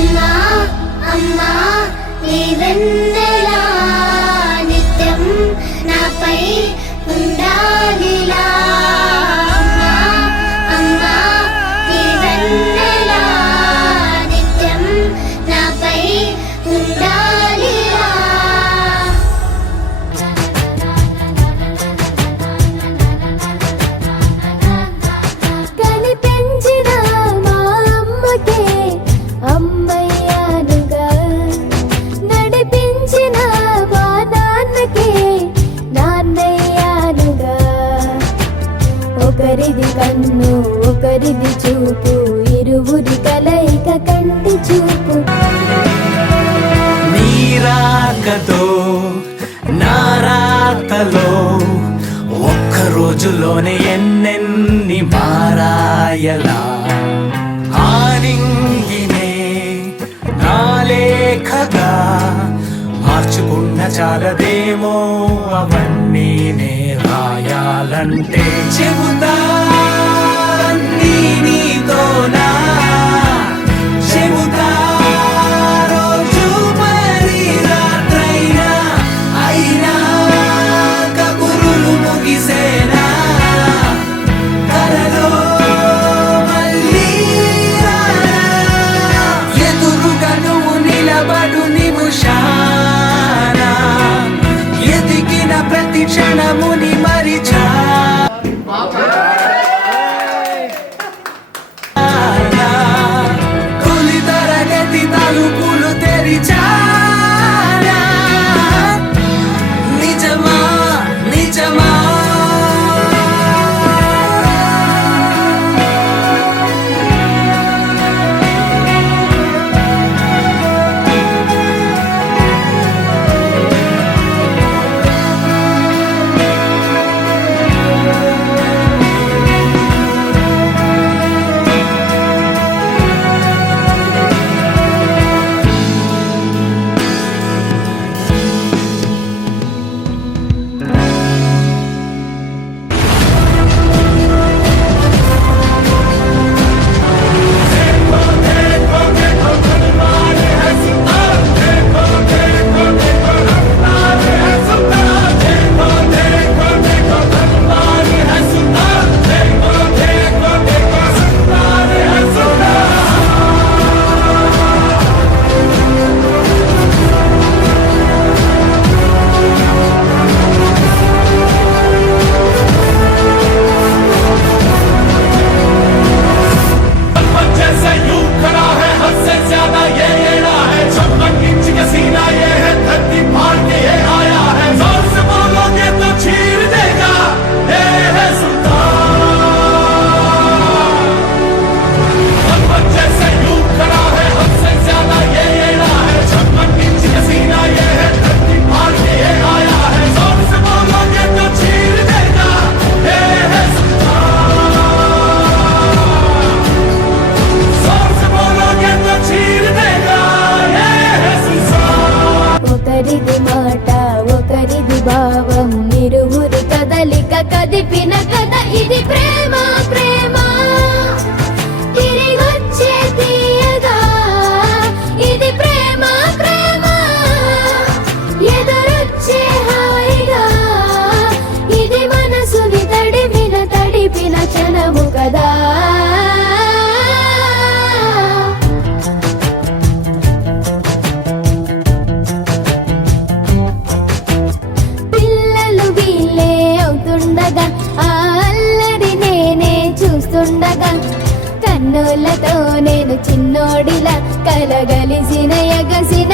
అమ్మా అమ్మా నీ వెన్నెలా నిత్యం నాపై ఉండాలిలా అమ్మా అమ్మా నీ వెన్నెలా నిత్యం నాపై ఉండాలిలా కనిపించిన మా అమ్మకే అమ్మయ్యానుగా నడిపించిన మా నాన్నకే నాన్నయ్యానుగా ఒకరిది కన్ను ఒకరిది చూపు ఇరువురి కలయిక కంటి చూపు నీరాకతో నారాతలో ఒక్క రోజులోనే ఎన్నెన్ని మారాయలా ఆనింగినే నాలేఖగా మార్చుకున్న చాలదేమో అవన్నీ నే రాయాలంటే చెబుతా నీతోనా చెబుతా రోజు మరి రాత్రైనా అయినా కబురులు ముగిసేనా కలలో మళ్ళీ రానా ఎదురుగా నువ్వు నిలబడు నిముషాన ఎదిగిన ప్రతి క్షణముని మరిచా తొలి తరగతి తలుపులు తెరిచానా నిజమా నిజమా ఒకరిది మాట ఒకరిది భావం ఇరువురి కదలిక కదిపిన కథ ఇది ప్రేమ ప్రేమ తిరిగొచ్చే తీయగా ఇది ప్రేమ ప్రేమ ఎదురొచ్చే హాయిగా ఇది మనసుని తడిపిన క్షణము కదా కన్నులతో నేను చిన్నోడిలా కలగలిసిన ఎగసిన